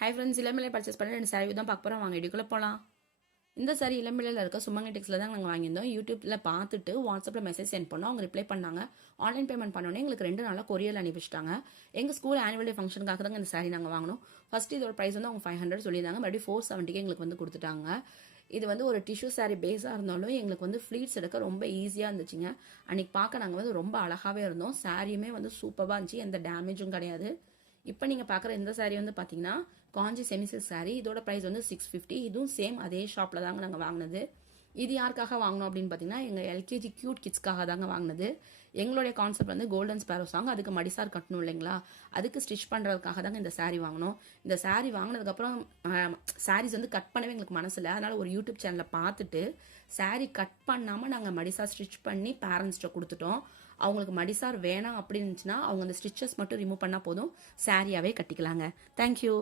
Hi friends, இளம்பிள்ளை purchase பண்ணி 2 சாரீ தான் பார்க்க போகிறோம். வாங்க வீடியோக்குள்ளே போகலாம். இந்த சாரீ இளம்பிள்ளையில் இருக்க சுமங்கி டெக்ஸில் தான் நாங்கள் வாங்கியிருந்தோம். யூடியூப்பில் பார்த்துட்டு வாட்ஸ்அப்பில் மெசேஜ் சென்ட் பண்ணோம். அவங்க ரிப்ளை பண்ணாங்க. ஆன்லைன் பேமெண்ட் பண்ணோன்னே எங்களுக்கு 2 நாளாக கொரியரில் அனுப்பிச்சிட்டாங்க. எங்கள் ஸ்கூல் ஆனுவல் டே ஃபங்க்ஷனுக்காக தாங்க இந்த சாரீ நாங்கள் வாங்கினோம். ஃபர்ஸ்ட் இதோட ப்ரைஸ் வந்து அவங்க 500 சொல்லியிருந்தாங்க. மறுபடியும் 470 எங்களுக்கு வந்து கொடுத்துட்டாங்க. இது வந்து ஒரு டிஷ்யூ சாரீ பேஸாக இருந்தாலும் எங்களுக்கு வந்து ஃப்ளீட்ஸ் எடுக்க ரொம்ப ஈஸியாக இருந்துச்சுங்க. அன்றைக்கி பார்க்க நாங்கள் வந்து ரொம்ப அழகாகவே இருந்தோம். சாரியுமே வந்து சூப்பராக இருந்துச்சு, எந்த டேமேஜும் கிடையாது. இப்போ நீங்கள் பார்க்குற இந்த சாரீ வந்து பார்த்தீங்கன்னா காஞ்சி செமி சில்க் சாரீ. இதோட ப்ரைஸ் வந்து 650. இதுவும் சேம் அதே ஷாப்பில் தாங்க நாங்கள் வாங்கினது. இது யாருக்காக வாங்கினோம் அப்படின்னு பார்த்தீங்கன்னா எங்கள் எல்கேஜி கியூட் கிட்ஸ்க்காக தாங்க வாங்கினது. எங்களுடைய கான்செப்ட் வந்து கோல்டன் ஸ்பேரோ சாங். அதுக்கு மடிசார் கட்டணும் இல்லைங்களா, அதுக்கு ஸ்டிச் பண்ணுறதுக்காக தாங்க இந்த சாரீ வாங்கினோம். இந்த சாரீ வாங்கினதுக்கப்புறம் சாரீஸ் வந்து கட் பண்ணவே எங்களுக்கு மனசில்லை. அதனால் ஒரு யூடியூப் சேனலில் பார்த்துட்டு சாரீ கட் பண்ணாமல் நாங்கள் மடிசார் ஸ்டிச் பண்ணி பேரண்ட்ஸ்கிட்ட கொடுத்துட்டோம். அவங்களுக்கு மடிசார் வேணாம் அப்படின்னு இருந்துச்சுன்னா அவங்க அந்த ஸ்டிச்சஸ் மட்டும் ரிமூவ் பண்ணால் போதும், சாரியாகவே கட்டிக்கலாங்க. தேங்க்யூ.